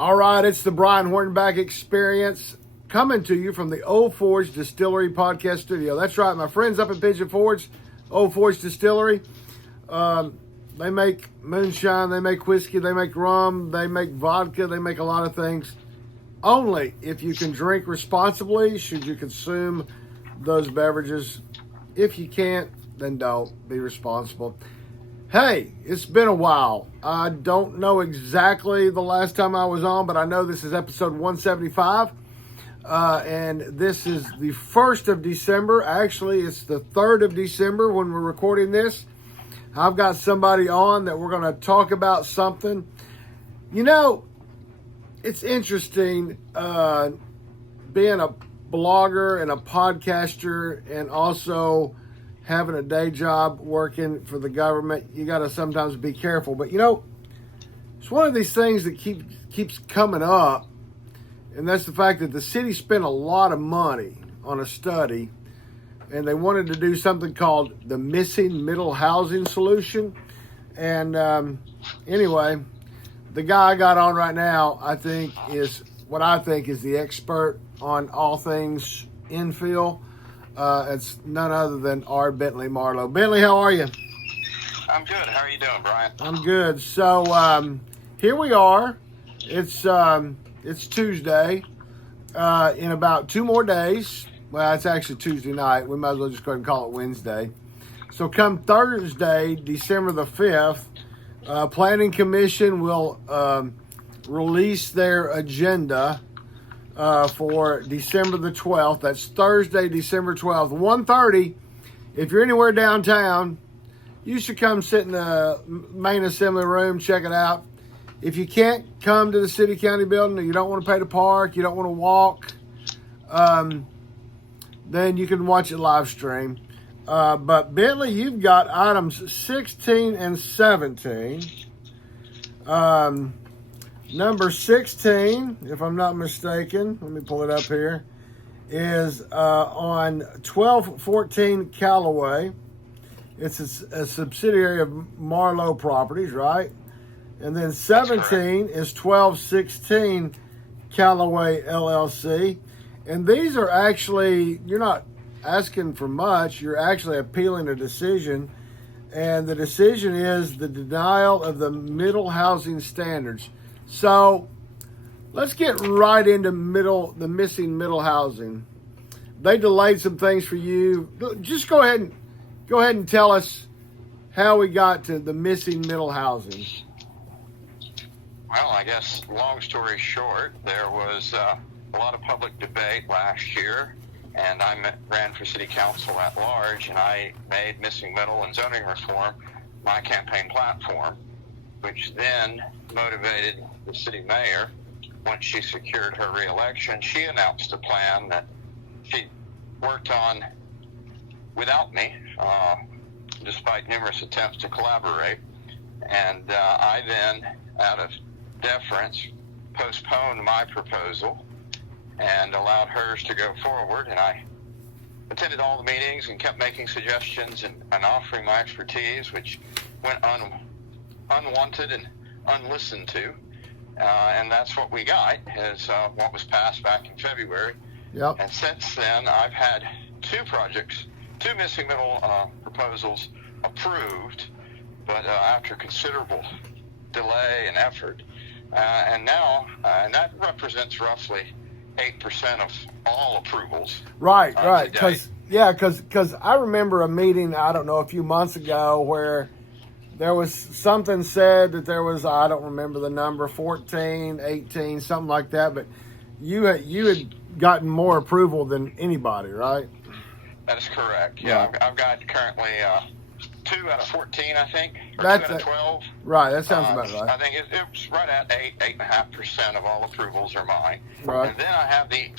All right, it's the Brian Hornback Experience coming to you from the Old Forge Distillery Podcast Studio. That's right, my friends up in Pigeon Forge, Old Forge Distillery. They make moonshine, they make whiskey, they make rum, they make vodka, they make a lot of things. Only if you can drink responsibly should you consume those beverages. If you can't, then don't. Be responsible. Hey, it's been a while. I don't know exactly the last time I was on, but I know this is episode 175. And this is the 1st of December. Actually, it's the 3rd of December when we're recording this. I've got somebody on that we're going to talk about something. You know, it's interesting being a blogger and a podcaster and also having a day job working for the government. You got to sometimes be careful. But, you know, it's one of these things that keeps coming up, and that's the fact that the city spent a lot of money on a study, and they wanted to do something called the missing middle housing solution. And anyway, the guy I got on right now, I think is the expert on all things infill. It's none other than our Bentley Marlow. Bentley, how are you? I'm good. How are you doing, Brian? I'm good. So here we are. It's Tuesday. In about 2 more days. Well, it's actually Tuesday night. We might as well just go ahead and call it Wednesday. So come Thursday, December the 5th, Planning Commission will release their agenda for December the 12th. That's Thursday, December 12th, 1:30. If you're anywhere downtown, you should come sit in the main assembly room, check it out. If you can't come to the city county building, or you don't want to pay to park, you don't want to walk, then you can watch it live stream. But Bentley, you've got items 16 and 17. Number 16, if I'm not mistaken, let me pull it up here, is on 1214 Callaway. It's a subsidiary of Marlow Properties, right? And then 17 is 1216 Callaway LLC. And these are actually, you're not asking for much, you're actually appealing a decision. And the decision is the denial of the middle housing standards. So let's get right into the missing middle housing. They delayed some things for you. Just go ahead and tell us how we got to the missing middle housing. Well, I guess long story short, there was a lot of public debate last year, and I ran for city council at large, and I made missing middle and zoning reform my campaign platform, which then motivated the city mayor. Once she secured her reelection, she announced a plan that she worked on without me, despite numerous attempts to collaborate. And I then, out of deference, postponed my proposal and allowed hers to go forward. And I attended all the meetings and kept making suggestions and offering my expertise, which went unwanted and unlistened to. And that's what we got, is what was passed back in February. Yep. And since then, I've had 2 missing middle proposals approved, but after considerable delay and effort. And now, and that represents roughly 8% of all approvals. Right. Because I remember a meeting, I don't know, a few months ago where there was something said that there was, I don't remember the number, 14, 18, something like that, but you had gotten more approval than anybody, right? That is correct. Yeah, I've got currently 2 out of 14, I think, or That's 2 out of 12. Right, that sounds about right. I think it's right at 8.5% of all approvals are mine. Right. And then I have the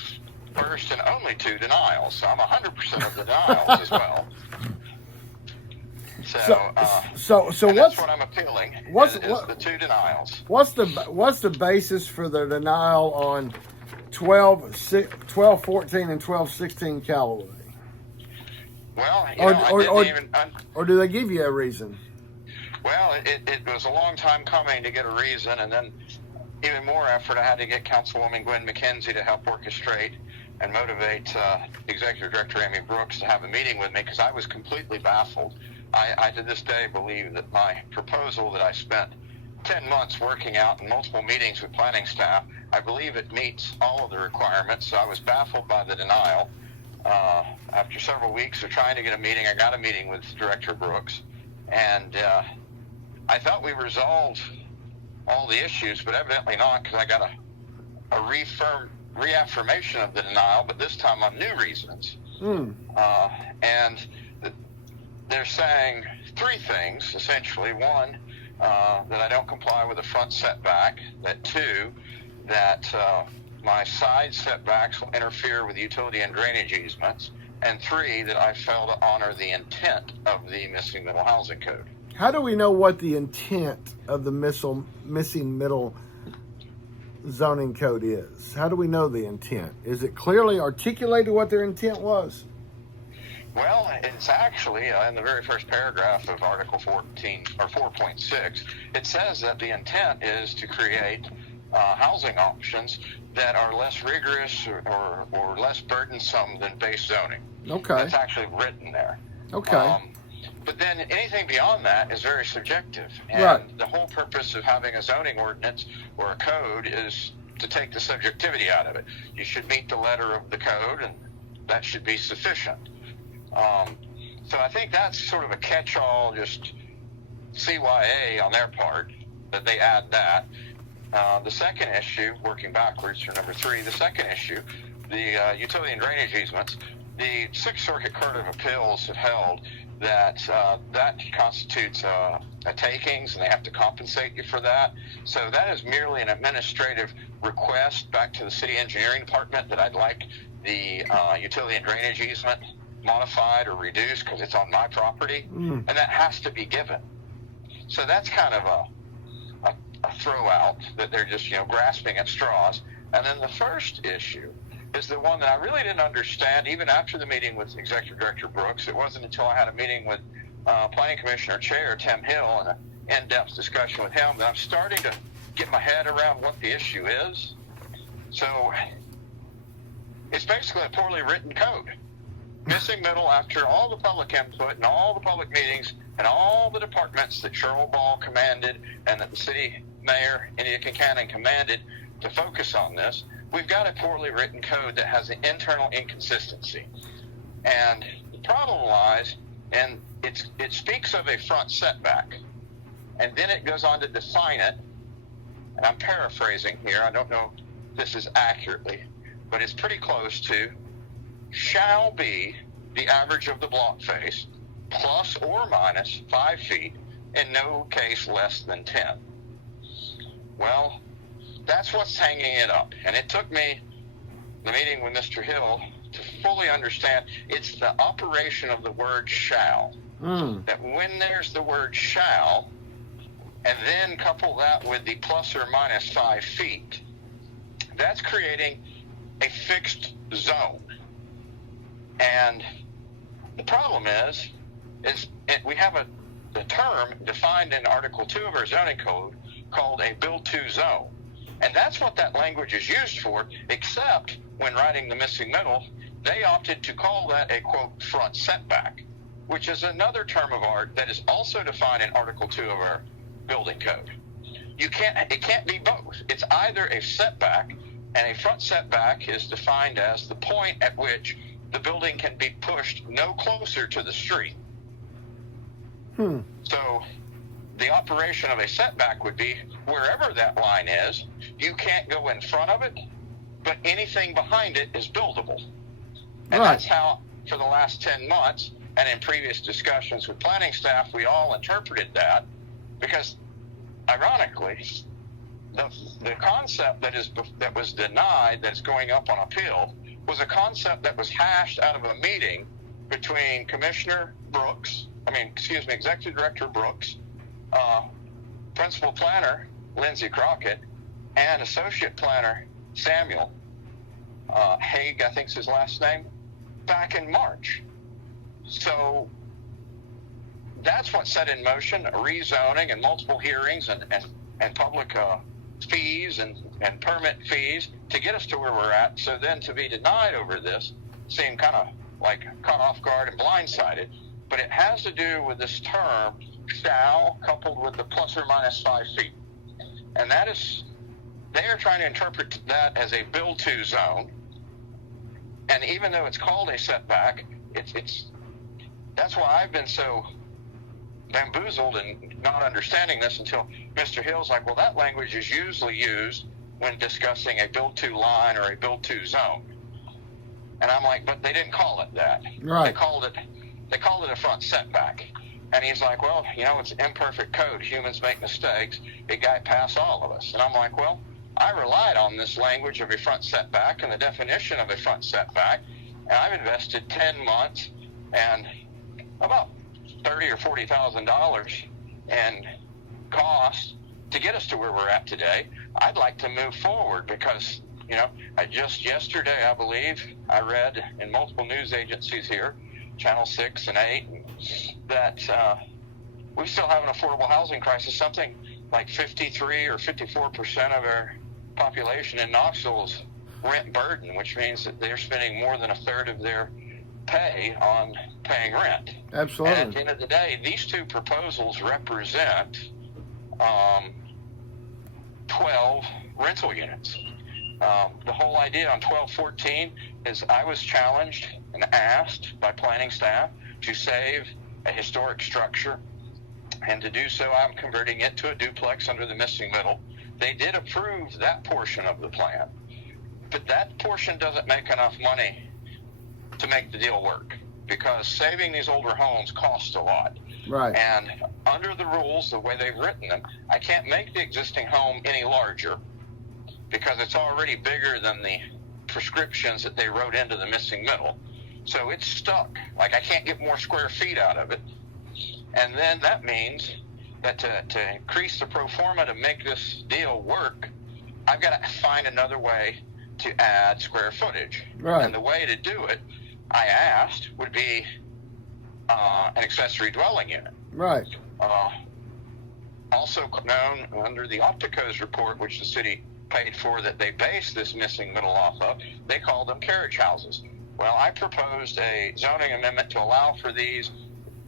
first and only 2 denials, so I'm 100% of the denials as well. So that's what I'm appealing. Is the 2 denials. What's the basis for the denial on 1214 and 1216 Callaway? Well, or do they give you a reason? Well, it was a long time coming to get a reason, and then even more effort, I had to get Councilwoman Gwen McKenzie to help orchestrate and motivate Executive Director Amy Brooks to have a meeting with me, because I was completely baffled. I to this day believe that my proposal that I spent 10 months working out in multiple meetings with planning staff, I believe it meets all of the requirements. So I was baffled by the denial. After several weeks of trying to get a meeting, I got a meeting with Director Brooks, and I thought we resolved all the issues, but evidently not, because I got a reaffirmation of the denial, but this time on new reasons. And they're saying three things, essentially. One, that I don't comply with the front setback. That two, that my side setbacks will interfere with utility and drainage easements. And three, that I fail to honor the intent of the missing middle housing code. How do we know what the intent of the missing middle zoning code is? How do we know the intent? Is it clearly articulated what their intent was? Well, it's actually in the very first paragraph of Article 14 or 4.6. It says that the intent is to create housing options that are less rigorous or less burdensome than base zoning. Okay. That's actually written there. Okay. But then anything beyond that is very subjective. And right. The whole purpose of having a zoning ordinance or a code is to take the subjectivity out of it. You should meet the letter of the code, and that should be sufficient. So I think that's sort of a catch-all, just CYA on their part, that they add that. The second issue, working backwards for number three, the second issue, the utility and drainage easements, the Sixth Circuit Court of Appeals have held that that constitutes a takings, and they have to compensate you for that. So that is merely an administrative request back to the city engineering department that I'd like the utility and drainage easement modified or reduced because it's on my property, and that has to be given. So that's kind of a throw out that they're just grasping at straws. And then the first issue is the one that I really didn't understand even after the meeting with Executive Director Brooks. It wasn't until I had a meeting with Planning Commissioner Chair Tim Hill and an in-depth discussion with him that I'm starting to get my head around what the issue is. So it's basically a poorly written code. Missing middle after all the public input and all the public meetings and all the departments that Cheryl Ball commanded and that the city mayor, India Kincannon, commanded to focus on this. We've got a poorly written code that has an internal inconsistency. And the problem lies, and it speaks of a front setback. And then it goes on to define it, and I'm paraphrasing here, I don't know if this is accurately, but it's pretty close to, shall be the average of the block face, plus or minus 5 feet, in no case less than 10. Well, that's what's hanging it up. And it took me the meeting with Mr. Hill to fully understand it's the operation of the word shall. That when there's the word shall, and then couple that with the plus or minus 5 feet, that's creating a fixed zone. And the problem is we have the term defined in Article 2 of our zoning code called a build-to zone. And that's what that language is used for, except when writing the missing middle, they opted to call that a, quote, front setback, which is another term of art that is also defined in Article 2 of our building code. It can't be both. It's either a setback, and a front setback is defined as the point at which the building can be pushed no closer to the street. So the operation of a setback would be wherever that line is, you can't go in front of it, but anything behind it is buildable. And that's how, for the last 10 months, and in previous discussions with planning staff, we all interpreted that, because ironically, the concept that was denied, that's going up on appeal, was a concept that was hashed out of a meeting between Executive Director Brooks, Principal Planner Lindsay Crockett, and Associate Planner Samuel Haig, I think is his last name, back in March. So that's what set in motion rezoning and multiple hearings and public fees and permit fees to get us to where we're at. So then to be denied over this seemed kind of like caught off guard and blindsided. But it has to do with this term, shall, coupled with the plus or minus 5 feet. And that is, they are trying to interpret that as a build-to zone. And even though it's called a setback, that's why I've been so bamboozled and not understanding this until Mr. Hill's like, well, that language is usually used when discussing a build-to line or a build-to zone. And I'm like, but they didn't call it that. Right. They called it a front setback. And he's like, well, it's imperfect code. Humans make mistakes. It got past all of us. And I'm like, well, I relied on this language of a front setback and the definition of a front setback. And I've invested 10 months and about $30,000 or $40,000 in cost to get us to where we're at today. I'd like to move forward because, just yesterday, I believe, I read in multiple news agencies here, Channel 6 and 8, that we still have an affordable housing crisis. Something like 53 or 54% of our population in Knoxville is rent burden, which means that they're spending more than a third of their pay on paying rent. Absolutely. And at the end of the day, these two proposals represent 12 rental units. The whole idea on 1214 is I was challenged and asked by planning staff to save a historic structure, and to do so I'm converting it to a duplex under the missing middle. They did approve that portion of the plan, but that portion doesn't make enough money to make the deal work because saving these older homes costs a lot. Right. And under the rules, the way they've written them, I can't make the existing home any larger because it's already bigger than the prescriptions that they wrote into the missing middle. So it's stuck. Like I can't get more square feet out of it. And then that means that to increase the pro forma to make this deal work, I've got to find another way to add square footage. Right. And the way to do it, I asked, would be an accessory dwelling unit. Right. Also known under the Opticos report, which the city paid for, that they based this missing middle off of, they called them carriage houses. Well, I proposed a zoning amendment to allow for these,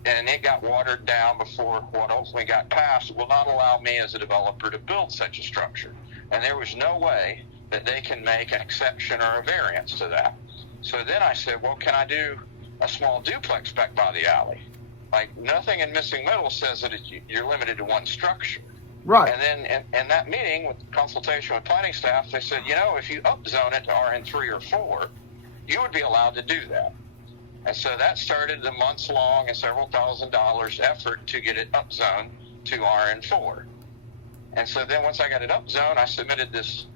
and it got watered down before what ultimately got passed. It will not allow me as a developer to build such a structure. And there was no way that they can make an exception or a variance to that. So then I said, well, can I do a small duplex back by the alley? Like nothing in missing middle says that you're limited to one structure. Right. And then in that meeting with consultation with planning staff, they said, if you upzone it to RN3 or 4, you would be allowed to do that. And so that started the months-long and several $1,000s effort to get it upzoned to RN4. And so then once I got it upzoned, I submitted this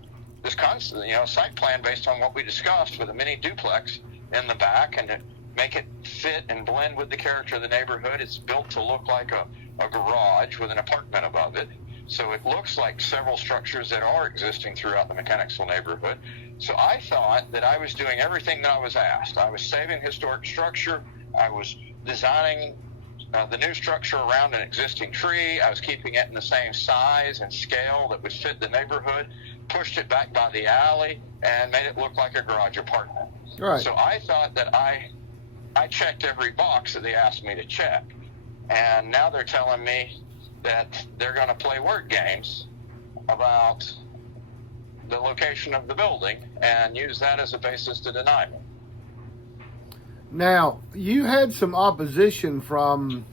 site plan based on what we discussed with a mini duplex in the back, and to make it fit and blend with the character of the neighborhood, it's built to look like a garage with an apartment above it. So it looks like several structures that are existing throughout the Mechanicsville neighborhood. So I thought that I was doing everything that I was asked. I was saving historic structure. I was designing the new structure around an existing tree. I was keeping it in the same size and scale that would fit the neighborhood, pushed it back by the alley, and made it look like a garage apartment. Right. So I thought that I checked every box that they asked me to check. And now they're telling me that they're going to play word games about the location of the building and use that as a basis to deny me. Now, you had some opposition from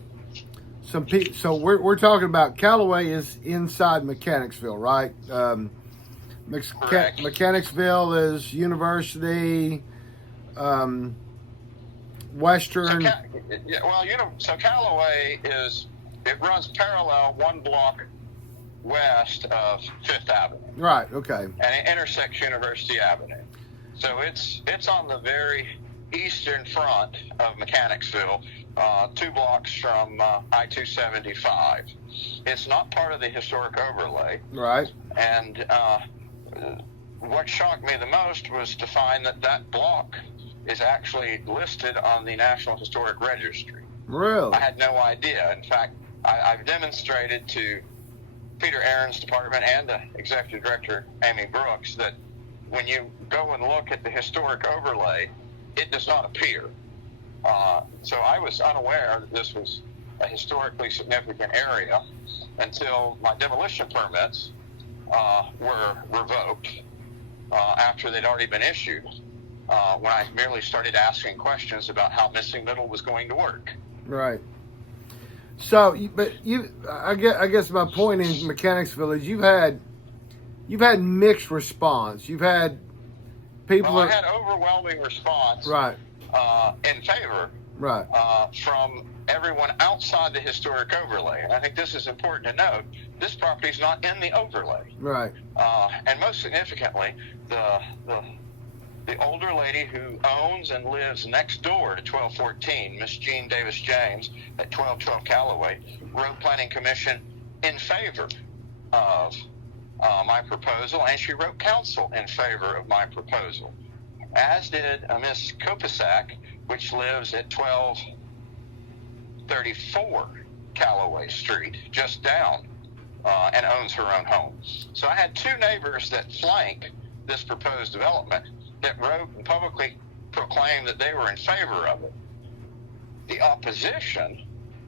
some people. So we're talking about Callaway is inside Mechanicsville, right? Correct. Mechanicsville is University, Western. So Callaway it runs parallel one block west of Fifth Avenue. Right. Okay. And it intersects University Avenue. So it's on the very eastern front of Mechanicsville, 2 blocks from I-275. It's not part of the historic overlay. Right. And what shocked me the most was to find that block is actually listed on the National Historic Registry. Really? I had no idea. In fact, I've demonstrated to Peter Aaron's department and the executive director, Amy Brooks, that when you go and look at the historic overlay, it does not appear. So I was unaware that this was a historically significant area until my demolition permits were revoked after they'd already been issued, when I merely started asking questions about how missing middle was going to work. Right. So, I guess my point in Mechanicsville is you've had mixed response. You've had people. Well, I had overwhelming response. Right. In favor. Right. From everyone outside the historic overlay. And I think this is important to note. This property is not in the overlay. Right. And most significantly, the older lady who owns and lives next door to 1214, Miss Jean Davis James at 1212 Callaway, wrote Planning Commission in favor of my proposal, and she wrote council in favor of my proposal, as did Miss Kopisak, which lives at 1234 Callaway Street, just down, and owns her own home. So I had two neighbors that flank this proposed development that wrote and publicly proclaimed that they were in favor of it. The opposition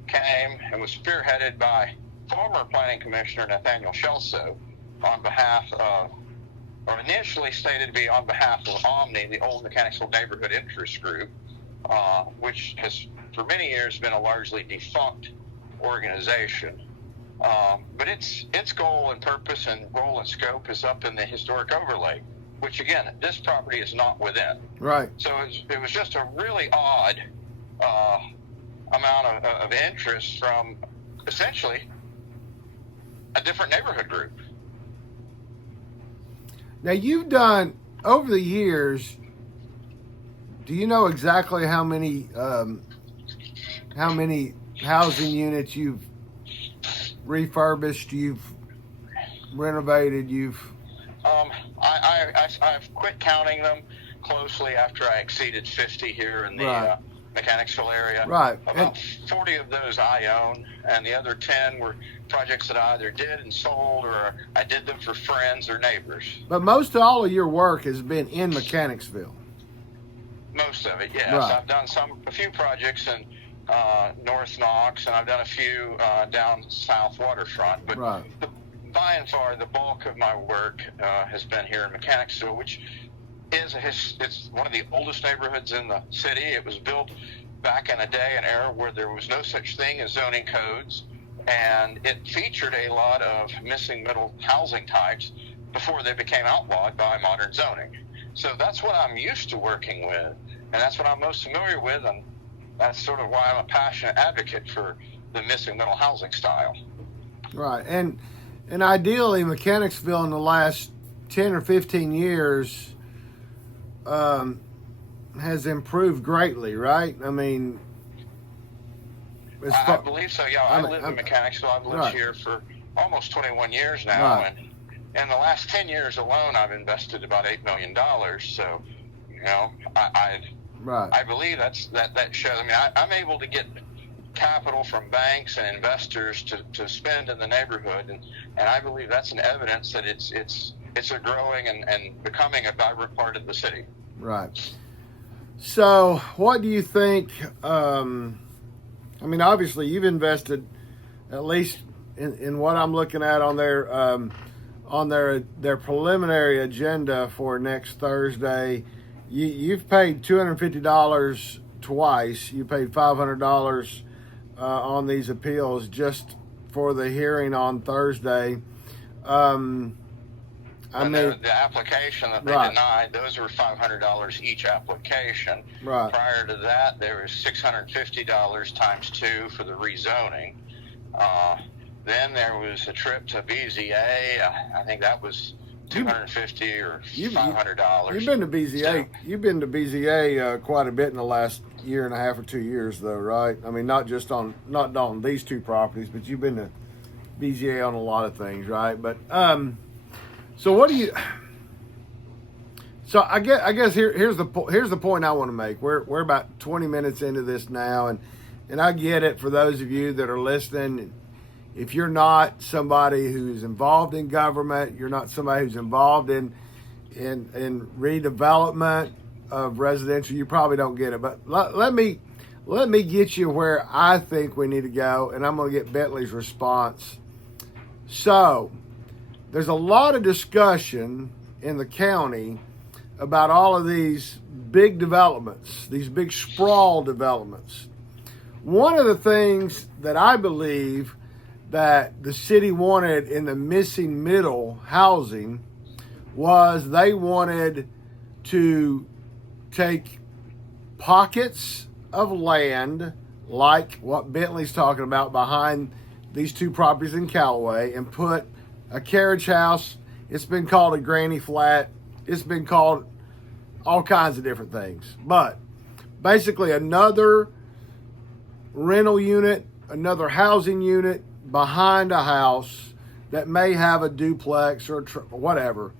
came and was spearheaded by former Planning Commissioner Nathaniel Shelso on behalf of, or initially stated to be on behalf of Omni, the Old Mechanicsville Neighborhood Interest Group, which has for many years been a largely defunct organization. But its goal and purpose and role and scope is up in the historic overlay, which again, this property is not within. Right. So it was just a really odd amount of interest from essentially a different neighborhood group. Now you've done, over the years, do you know exactly how many housing units you've refurbished, you've renovated, I've quit counting them closely after I exceeded 50 here in the right. Mechanicsville area. Right. About 40 of those I own, and the other 10 were projects that I either did and sold, or I did them for friends or neighbors. But most all of your work has been in Mechanicsville. Most of it, yes. Right. I've done a few projects in North Knox, and I've done a few down South Waterfront. But right. By and far, the bulk of my work has been here in Mechanicsville, which is it's one of the oldest neighborhoods in the city. It was built back in a day and era where there was no such thing as zoning codes, and it featured a lot of missing middle housing types before they became outlawed by modern zoning. So that's what I'm used to working with, and that's what I'm most familiar with, and that's sort of why I'm a passionate advocate for the missing middle housing style. Right, and ideally, Mechanicsville in the last 10 or 15 years has improved greatly, right? I mean, I believe so, yeah. I live in Mechanicsville. I've lived here for almost 21 years now, and in the last 10 years alone, I've invested about $8 million. So, you know, I believe that shows. I mean, I'm able to get capital from banks and investors to spend in the neighborhood, and I believe that's an evidence that it's a growing and becoming a vibrant part of the city. Right. So what do you think, I mean, obviously you've invested, at least in what I'm looking at on their preliminary agenda for next Thursday, you've paid $250 twice. You paid $500 on these appeals just for the hearing on Thursday. The application that they denied, those were $500 each application. Right. Prior to that, there was $650 times 2 for the rezoning. Then there was a trip to BZA. I think that was $250 or $500. You've been to BZA. So, you've been to BZA quite a bit in the last year and a half or 2 years, though, right? I mean, not on these two properties, but you've been to BZA on a lot of things, right? But so what do you? So I guess here's the point I want to make. We're about 20 minutes into this now, and I get it for those of you that are listening. if you're not somebody who's involved in government, you're not somebody who's involved in redevelopment of residential, you probably don't get it. But let me get you where I think we need to go, and I'm going to get Bentley's response. So, there's a lot of discussion in the county about all of these big developments, these big sprawl developments. One of the things that I believe that the city wanted in the missing middle housing was they wanted to take pockets of land like what Bentley's talking about behind these two properties in Callaway and put a carriage house. It's been called a granny flat. It's been called all kinds of different things. But basically another rental unit, another housing unit behind a house that may have a duplex or whatever.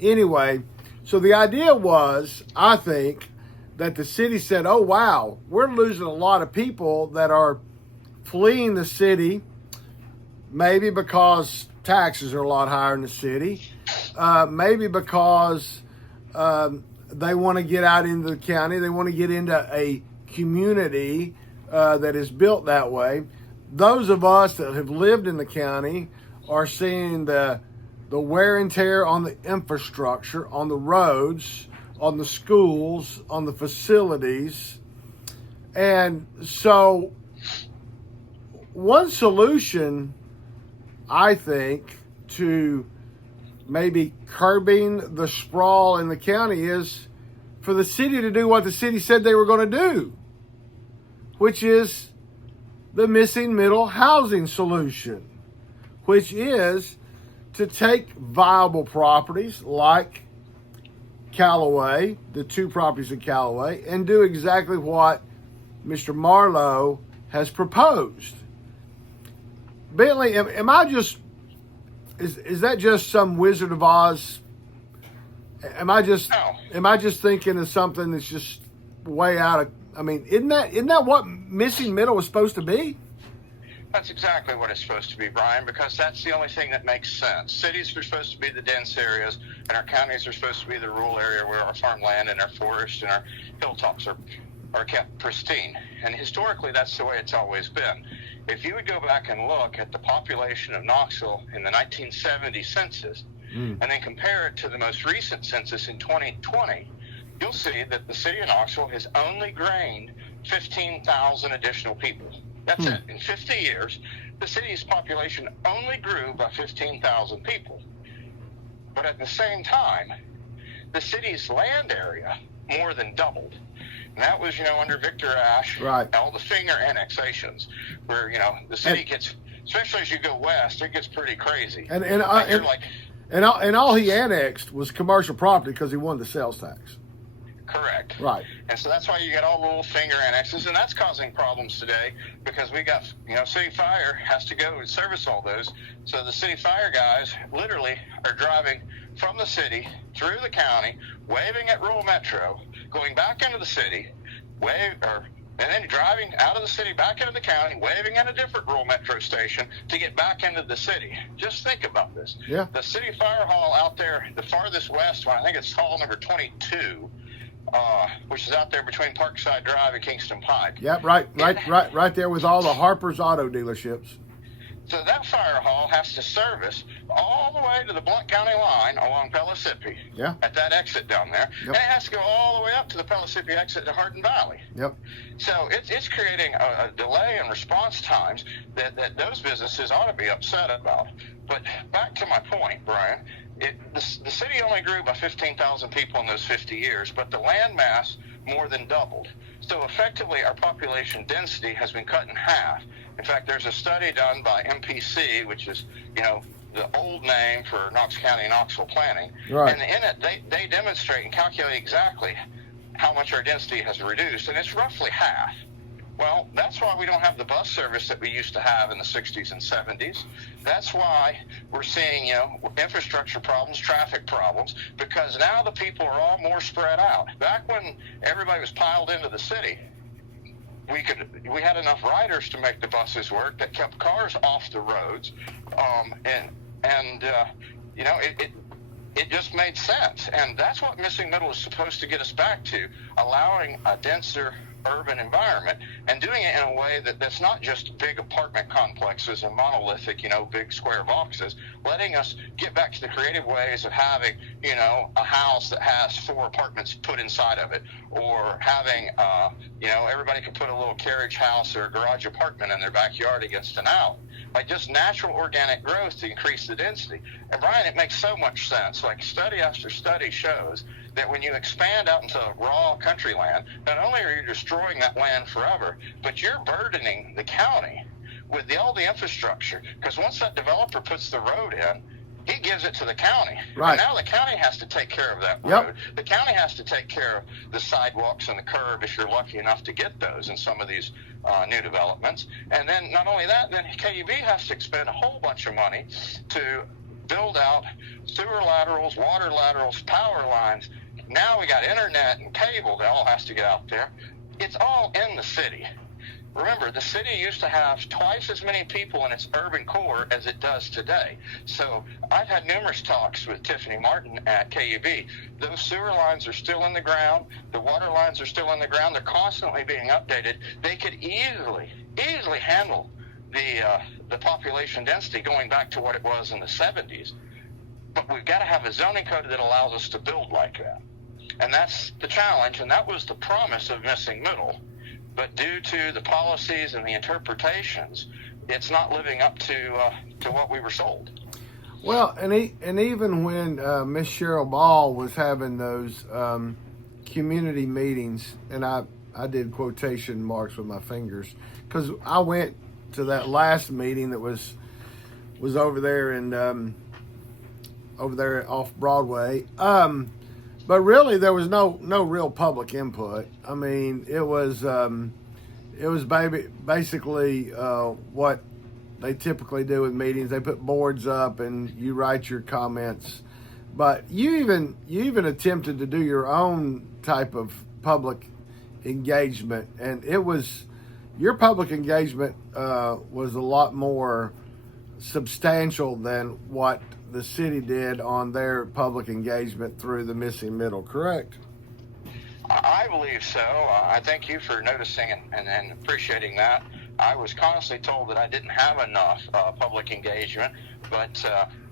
Anyway, so the idea was, I think, that the city said, oh, wow, we're losing a lot of people that are fleeing the city, maybe because taxes are a lot higher in the city, maybe because they want to get out into the county, they want to get into a community that is built that way. Those of us that have lived in the county are seeing the wear and tear on the infrastructure, on the roads, on the schools, on the facilities. And so one solution, I think, to maybe curbing the sprawl in the county is for the city to do what the city said they were going to do, which is the missing middle housing solution, which is to take viable properties like Callaway, the two properties in Callaway, and do exactly what Mr. Marlow has proposed. Bentley, am I just, is that just some Wizard of Oz? Am I just thinking of something that's just way out of, I mean, isn't that what missing middle was supposed to be? That's exactly what it's supposed to be, Brian, because that's the only thing that makes sense. Cities are supposed to be the dense areas, and our counties are supposed to be the rural area where our farmland and our forests and our hilltops are kept pristine. And historically, that's the way it's always been. If you would go back and look at the population of Knoxville in the 1970 census, and then compare it to the most recent census in 2020, you'll see that the city of Knoxville has only gained 15,000 additional people. That's it. In 50 years, the city's population only grew by 15,000 people. But at the same time, the city's land area more than doubled. And that was, under Victor Ashe, right. All the finger annexations, where, the city gets, especially as you go west, it gets pretty crazy. And all he annexed was commercial property because he wanted the sales tax. Correct. Right. And so that's why you got all the little finger annexes, and that's causing problems today because we got, City Fire has to go and service all those. So the City Fire guys literally are driving from the city through the county, waving at rural metro, going back into the city, and then driving out of the city back into the county, waving at a different rural metro station to get back into the city. Just think about this. Yeah. The City Fire Hall out there, the farthest west one, I think it's hall number 22, which is out there between Parkside Drive and Kingston Pike. Yep, right there with all the Harper's auto dealerships. So that fire hall has to service all the way to the Blount County line along Pellissippi. Yeah. At that exit down there. Yep. And it has to go all the way up to the Pellissippi exit to Hardin Valley. Yep. So it's creating a delay in response times that those businesses ought to be upset about. But back to my point, Brian, the city only grew by 15,000 people in those 50 years, but the land mass more than doubled. So effectively, our population density has been cut in half. In fact, there's a study done by MPC, which is, the old name for Knox County Knoxville Planning. Right. And in it, they demonstrate and calculate exactly how much our density has reduced, and it's roughly half. Well, that's why we don't have the bus service that we used to have in the 60s and 70s. That's why we're seeing, infrastructure problems, traffic problems, because now the people are all more spread out. Back when everybody was piled into the city, we had enough riders to make the buses work that kept cars off the roads, and it just made sense. And that's what missing middle is supposed to get us back to, allowing a denser urban environment and doing it in a way that's not just big apartment complexes and monolithic, big square boxes, letting us get back to the creative ways of having, a house that has 4 apartments put inside of it, or having, everybody can put a little carriage house or a garage apartment in their backyard against an alley. Like just natural organic growth to increase the density. And Brian, it makes so much sense. Like study after study shows that when you expand out into raw country land, not only are you destroying that land forever, but you're burdening the county with all the infrastructure. Because once that developer puts the road in, he gives it to the county. Right. And now the county has to take care of that road. The county has to take care of the sidewalks and the curb if you're lucky enough to get those in some of these new developments. And then not only that, then KUB has to expend a whole bunch of money to build out sewer laterals, water laterals, power lines. Now we got internet and cable that all has to get out there. It's all in the city. Remember, the city used to have twice as many people in its urban core as it does today. So I've had numerous talks with Tiffany Martin at KUB. Those sewer lines are still in the ground. The water lines are still in the ground. They're constantly being updated. They could easily handle the population density going back to what it was in the 70s. But we've got to have a zoning code that allows us to build like that. And that's the challenge, and that was the promise of missing middle. But due to the policies and the interpretations, it's not living up to what we were sold. Well, and even when Miss Cheryl Ball was having those community meetings, and I did quotation marks with my fingers because I went to that last meeting that was over there and over there off Broadway. But really, there was no real public input. I mean, it was basically what they typically do with meetings. They put boards up and you write your comments. But you even attempted to do your own type of public engagement, and your public engagement was a lot more substantial than what the city did on their public engagement through the missing middle, correct? I believe so. I thank you for noticing and appreciating that. I was constantly told that I didn't have enough public engagement, but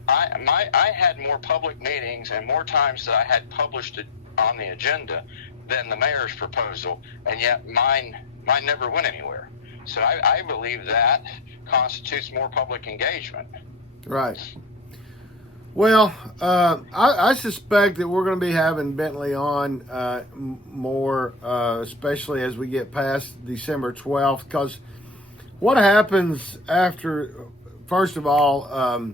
I had more public meetings and more times that I had published it on the agenda than the mayor's proposal, and yet mine never went anywhere. So I believe that constitutes more public engagement. Right. Well, I suspect that we're going to be having Bentley on more, especially as we get past December 12th, because what happens after, first of all,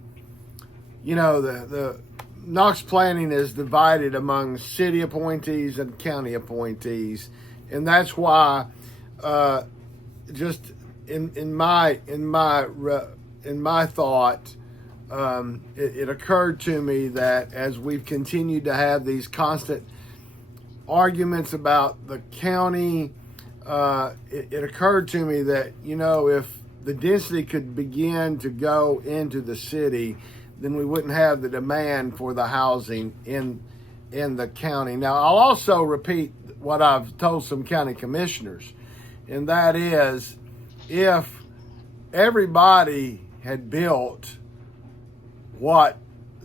the Knox planning is divided among city appointees and county appointees, and that's why, just in my thought. It occurred to me that as we've continued to have these constant arguments about the county, it occurred to me that, if the density could begin to go into the city, then we wouldn't have the demand for the housing in the county. Now, I'll also repeat what I've told some county commissioners, and that is if everybody had built what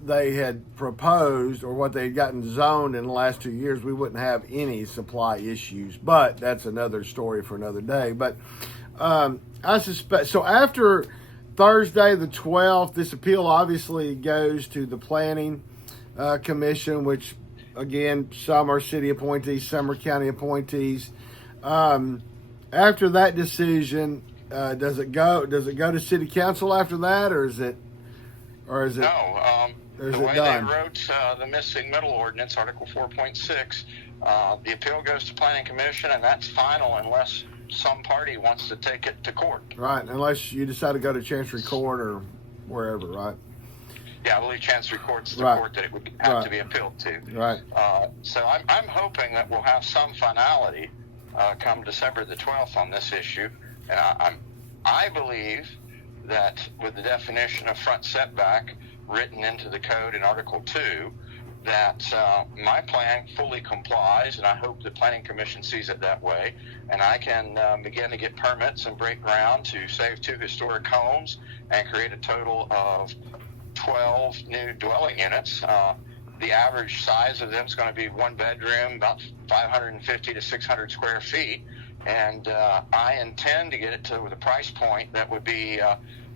they had proposed or what they had gotten zoned in the last 2 years, we wouldn't have any supply issues. But that's another story for another day. But I suspect, so after Thursday the 12th, this appeal obviously goes to the Planning Commission, which, again, some are city appointees, some are county appointees. After that decision, does it go to City Council after that, or is it? No. The way done? They wrote the missing middle ordinance, Article 4.6, the appeal goes to Planning Commission, and that's final unless some party wants to take it to court. Right, unless you decide to go to Chancery Court or wherever, right? Yeah, I believe Chancery Court's the court that it would have to be appealed to. Right. So I'm hoping that we'll have some finality come December the 12th on this issue. And I believe that with the definition of front setback written into the code in Article 2, that my plan fully complies, and I hope the Planning Commission sees it that way, and I can begin to get permits and break ground to save 2 historic homes and create a total of 12 new dwelling units. The average size of them is going to be 1 bedroom, about 550 to 600 square feet, and I intend to get it to the price point that would be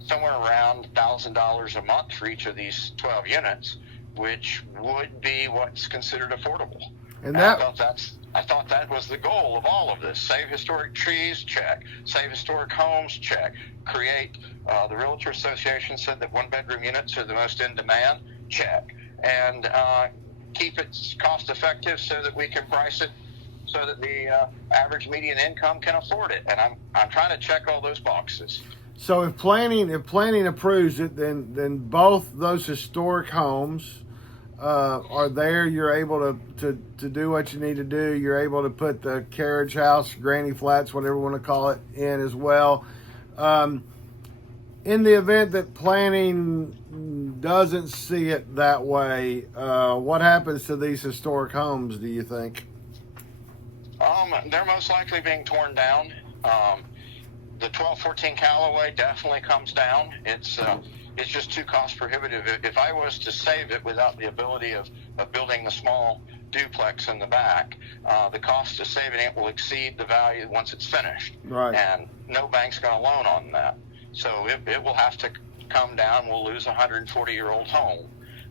somewhere around $1,000 a month for each of these 12 units, which would be what's considered affordable. And I thought that was the goal of all of this. Save historic trees, check. Save historic homes, check. Create, the Realtor Association said that 1-bedroom units are the most in demand, check. And keep it cost effective so that we can price it so that the average median income can afford it. And I'm trying to check all those boxes. So if planning approves it, then both those historic homes are there. You're able to do what you need to do. You're able to put the carriage house, granny flats, whatever you want to call it, in as well. In the event that planning doesn't see it that way, what happens to these historic homes, do you think? They're most likely being torn down. The 1214 Callaway definitely comes down. It's just too cost prohibitive. If I was to save it without the ability of building the small duplex in the back, the cost of saving it will exceed the value once it's finished. Right. And no bank's going to loan on that. So it will have to come down. We'll lose a 140-year-old home.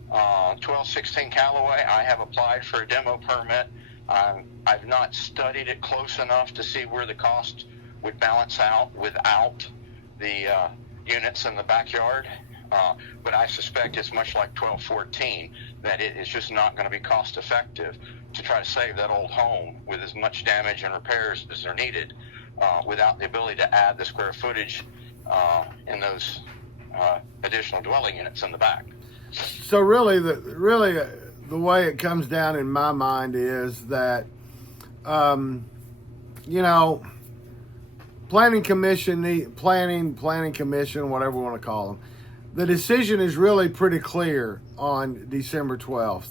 1216 Callaway, I have applied for a demo permit. I've not studied it close enough to see where the cost would balance out without the units in the backyard. But I suspect it's much like 1214, that it is just not going to be cost effective to try to save that old home with as much damage and repairs as are needed without the ability to add the square footage in those additional dwelling units in the back. So really the way it comes down in my mind is that, planning commission, whatever we want to call them, the decision is really pretty clear on December 12th.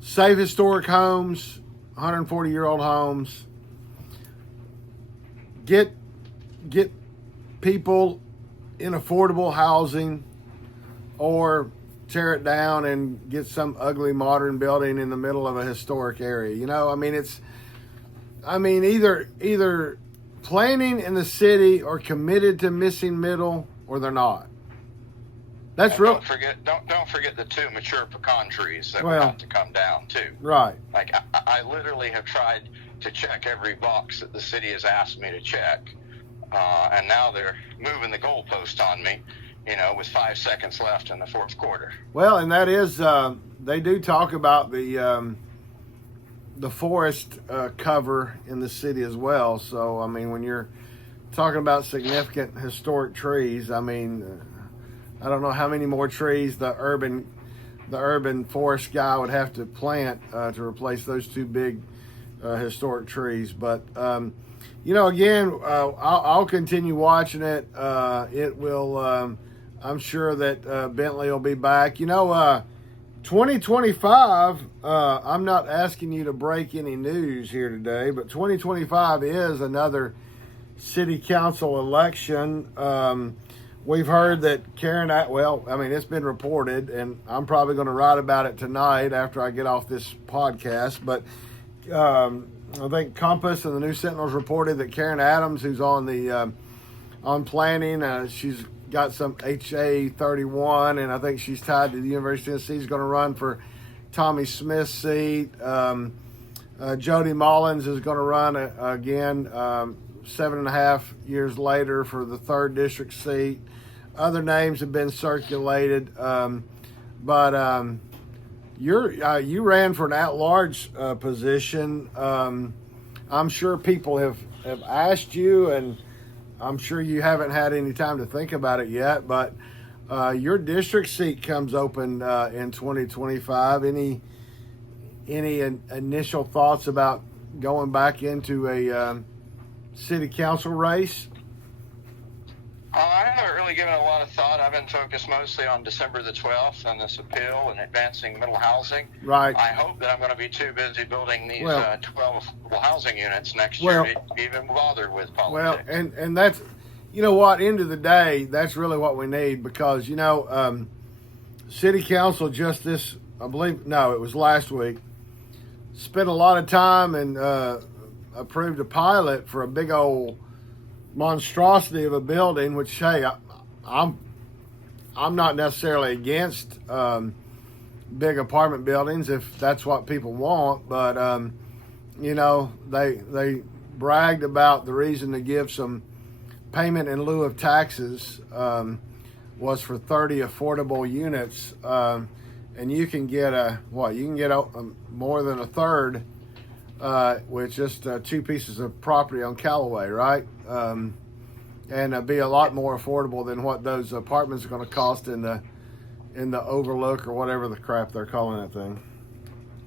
Save historic homes, 140-year-old homes. Get people in affordable housing, or tear it down and get some ugly modern building in the middle of a historic area. Either planning in the city are committed to missing middle, or they're not. That's real. Don't forget the 2 mature pecan trees that were about to come down too. Right. Like I literally have tried to check every box that the city has asked me to check, and now they're moving the goalpost on me. With 5 seconds left in the fourth quarter. Well, and that is they do talk about the forest cover in the city as well. So when you're talking about significant historic trees, I don't know how many more trees the urban forest guy would have to plant to replace those 2 big historic trees. But again, I'll continue watching it. It will. I'm sure that Bentley will be back. 2025. I'm not asking you to break any news here today, but 2025 is another city council election. We've heard that Karen, it's been reported, and I'm probably going to write about it tonight after I get off this podcast. But I think Compass and the New Sentinel's reported that Karen Adams, who's on the on planning, she's got some HA 31, and I think she's tied to the University of Tennessee. Is going to run for Tommy Smith's seat. Jody Mullins is going to run again 7.5 years later for the 3rd district seat. Other names have been circulated, but you ran for an at-large position. I'm sure people have asked you, and I'm sure you haven't had any time to think about it yet, but your district seat comes open in 2025. Any initial thoughts about going back into city council race? I haven't really given it a lot of thought. I've been focused mostly on December the 12th and this appeal and advancing middle housing. Right. I hope that I'm going to be too busy building these 12 affordable housing units next Well, year to even bother with Well, politics. and that's, you know what, end of the day, that's really what we need because, you know, city council just this, I believe, no, it was last week, spent a lot of time and approved a pilot for a big old monstrosity of a building, which, hey, I'm not necessarily against big apartment buildings if that's what people want, but you know, they bragged about the reason to give some payment in lieu of taxes was for 30 affordable units, and you can get more than a third with just 2 pieces of property on Callaway, right? And be a lot more affordable than what those apartments are going to cost in the Overlook or whatever the crap they're calling that thing.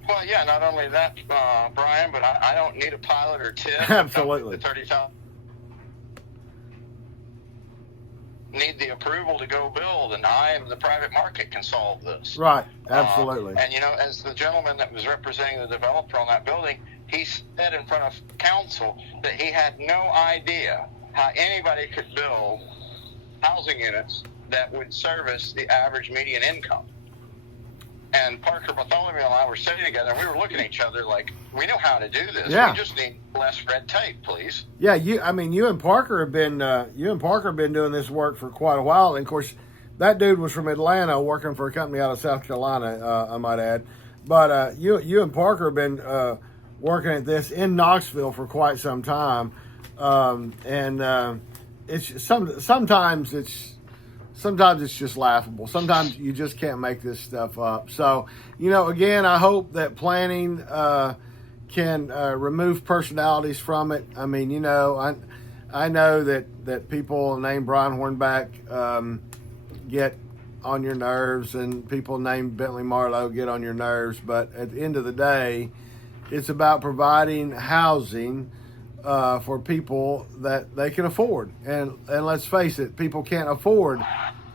Well, yeah, not only that, Brian, but I don't need a pilot or tip. Absolutely. The 30,000 need the approval to go build, and I and the private market can solve this. Right, absolutely. And, you know, as the gentleman that was representing the developer on that building, he said in front of council that he had no idea how anybody could build housing units that would service the average median income. And Parker Bartholomew and I were sitting together, and we were looking at each other like, we know how to do this. Yeah. We just need less red tape, please. Yeah, you and Parker have been doing this work for quite a while. And of course, that dude was from Atlanta, working for a company out of South Carolina, I might add. But you and Parker have been working at this in Knoxville for quite some time, and it's sometimes it's just laughable. Sometimes you just can't make this stuff up. So, you know, again, I hope that planning can remove personalities from it. I mean, you know, I know that people named Brian Hornback get on your nerves, and people named Bentley Marlow get on your nerves. But at the end of the day, it's about providing housing for people that they can afford. And let's face it, people can't afford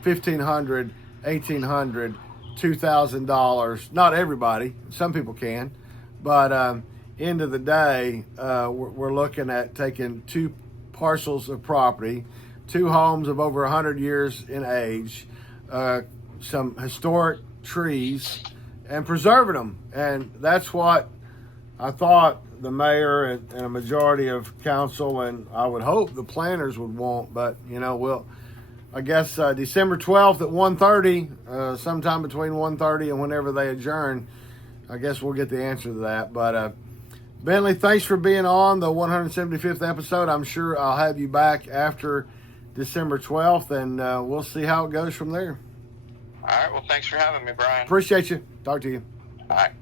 $1,500, $1,800, $2,000. Not everybody. Some people can. But end of the day, we're looking at taking 2 parcels of property, 2 homes of over 100 years in age, some historic trees, and preserving them. And that's what I thought the mayor and a majority of council, and I would hope the planners would want. But, you know, I guess December 12th at 1:30, sometime between 1:30 and whenever they adjourn, I guess we'll get the answer to that. But Bentley, thanks for being on the 175th episode. I'm sure I'll have you back after December 12th, and we'll see how it goes from there. All right. Well, thanks for having me, Brian. Appreciate you. Talk to you. All right.